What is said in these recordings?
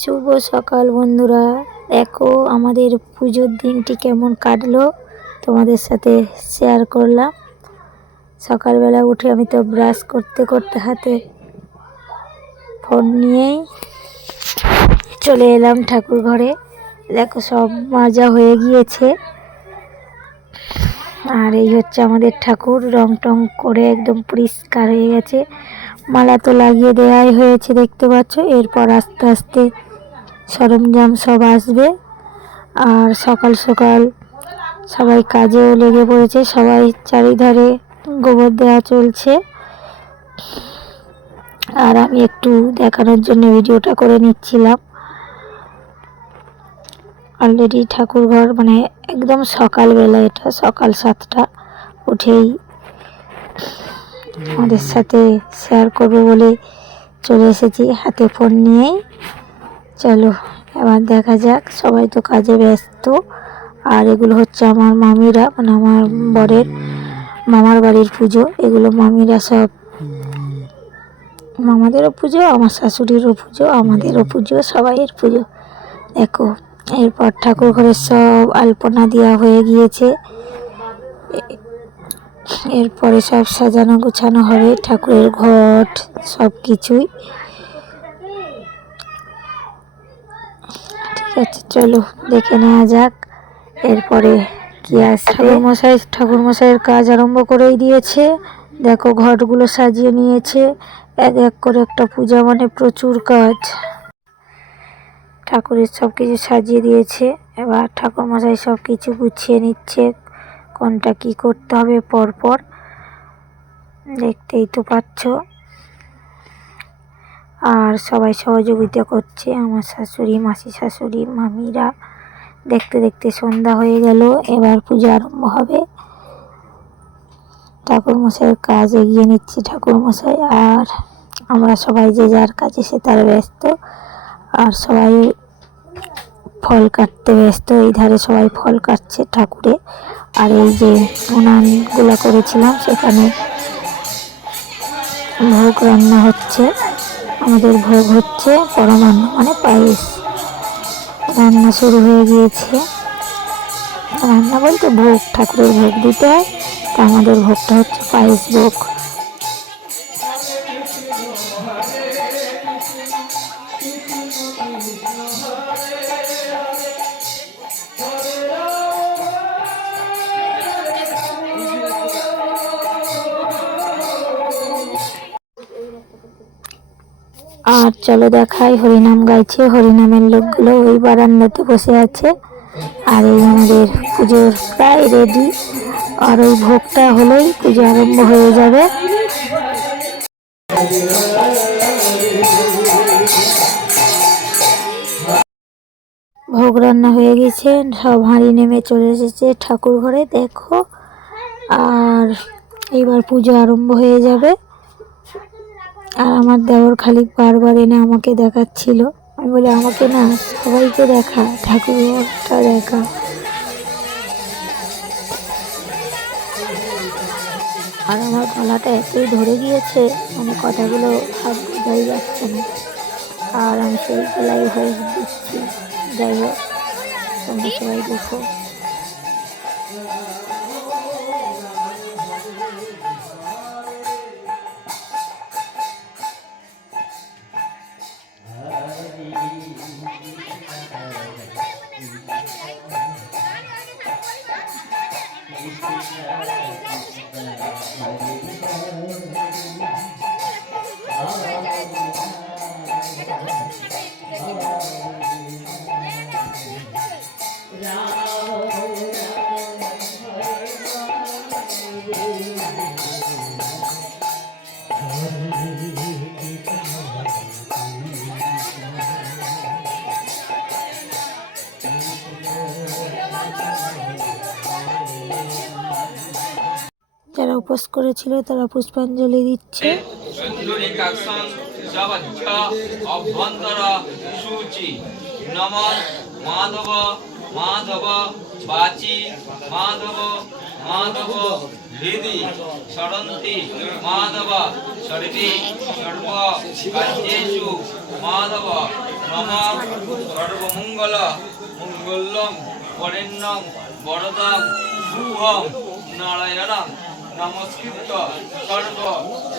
শুভ সকাল বন্ধুরা। দেখো আমাদের পুজোর দিনটি কেমন কাটলো তোমাদের সাথে শেয়ার করলাম। সকালবেলা উঠে আমি তো ব্রাশ করতে করতে হাতে ফোন নিয়েই চলে এলাম ঠাকুর ঘরে। দেখো সব মাজা হয়ে গিয়েছে, আর এই হচ্ছে আমাদের ঠাকুর, রং টং করে একদম পরিষ্কার হয়ে গেছে। মালা তো লাগিয়ে দেওয়াই হয়েছে দেখতে পাচ্ছ। এরপর আস্তে আস্তে সরঞ্জাম সব আসবে। আর সকাল সকাল সবাই কাজেও লেগে পড়েছে, সবাই চারিধারে গোবর দেওয়া চলছে। আর আমি একটু দেখানোর জন্য ভিডিওটা করে নিচ্ছিলাম। অলরেডি ঠাকুর ঘর মানে একদম সকালবেলা, এটা সকাল 7টা উঠেই আমাদের সাথে শেয়ার করবো বলে চলে এসেছি হাতে ফোন নিয়েই। চলো এবার দেখা যাক, সবাই তো কাজে ব্যস্ত। আর এগুলো হচ্ছে আমার মামিরা, মানে আমার বরের মামার বাড়ির পুজো। এগুলো মামিরা সব, মামাদেরও পুজো, আমার শাশুড়িরও পুজো, আমাদেরও পুজো, সবাইয়ের পুজো। দেখো এরপর ঠাকুর ঘরের সব আলপনা দেওয়া হয়ে গিয়েছে। এরপরে সব সাজানো গোছানো হবে, ঠাকুরের ঘট সব কিছুই। ঠিক আছে, চলো দেখে নেওয়া যাক এরপরে কি আসবে। ঠাকুর মশাইয়ের কাজ আরম্ভ করেই দিয়েছে। দেখো ঘটগুলো সাজিয়ে নিয়েছে, এক এক করে একটা পূজা মানে প্রচুর কাজ। ঠাকুরের সব কিছু সাজিয়ে দিয়েছে, এবার ঠাকুর মশাই সব কিছু গুছিয়ে নিচ্ছে, কোনটা কি করতে হবে পরপর। দেখতেই তো পাচ্ছ। আর সবাই সহযোগিতা করছে, আমার শাশুড়ি, মাসি শাশুড়ি, মামিরা। দেখতে দেখতে সন্ধ্যা হয়ে গেল, এবার পূজা আরম্ভ হবে। ঠাকুর মশাইয়ের কাজ এগিয়ে নিচ্ছে ঠাকুর মশাই, আর আমরা সবাই যে যার কাজে সে তার ব্যস্ত। আর সবাই ফল কাটতে ব্যস্ত, এই ধারে সবাই ফল কাটছে ঠাকুরে। আর এই যে উনানগুলা করেছিলাম সেখানে ভোগ রান্না হচ্ছে। আমাদের ভোগ হচ্ছে পরমান্ন মানে পায়েস। রান্না শুরু হয়ে গিয়েছে। রান্না বলতে ভোগ, ঠাকুরের ভোগ দিতে হয়, তা আমাদের ভোগটা হচ্ছে পায়েস ভোগ। আর চলো দেখাই, হরিনাম গাইছে, হরিনামের লোকগুলো ওই বারান্দাতে বসে আছে। আর এই আমাদের পুজোর প্রায় রেডি, আর ওই ভোগটা হলেই পুজো আরম্ভ হয়ে যাবে। ভোগ রান্না হয়ে গেছে, সব হাঁড়ি নেমে চলে এসেছে ঠাকুর ঘরে। দেখো আর এইবার পুজো আরম্ভ হয়ে যাবে। আর আমার দেওর খালি বারবার এনে আমাকে দেখাচ্ছিল। আমি বলি আমাকে না, সবাইকে দেখা, ঠাকুরটা দেখা। আর আমার গলাটা এতই ধরে গিয়েছে, মানে কথাগুলো আর বোঝাই যাচ্ছে না। আর আমি সেই গলায় হয়ে দিচ্ছি। যাই হোক, তোমরা সবাই দেখো। যারা উপোস করেছিল তারা পুষ্পাঞ্জলি দিচ্ছে। মাধব মাধব বাচি মাধব মাধব হৃদি সরন্তি মাধব সর্বে সর্ব কার্যেষু মাধব নমঃ সর্বমঙ্গল মঙ্গলং বরেণ্যং বরদং শুভং নারায়ণং নমস্কৃত্য সর্ব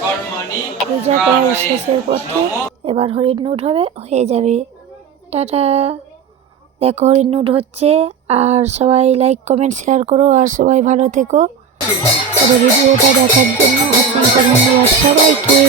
কর্মণি পূজা প্রায় শেষের পথে, এবার হরিণনুট হয়ে যাবে। টাটা। দেখো হরিণনুট হচ্ছে। আর সবাই লাইক কমেন্ট শেয়ার করো, আর সবাই ভালো থেকো। ভিডিওটা দেখার জন্য অসংখ্য ধন্যবাদ সবাইকে।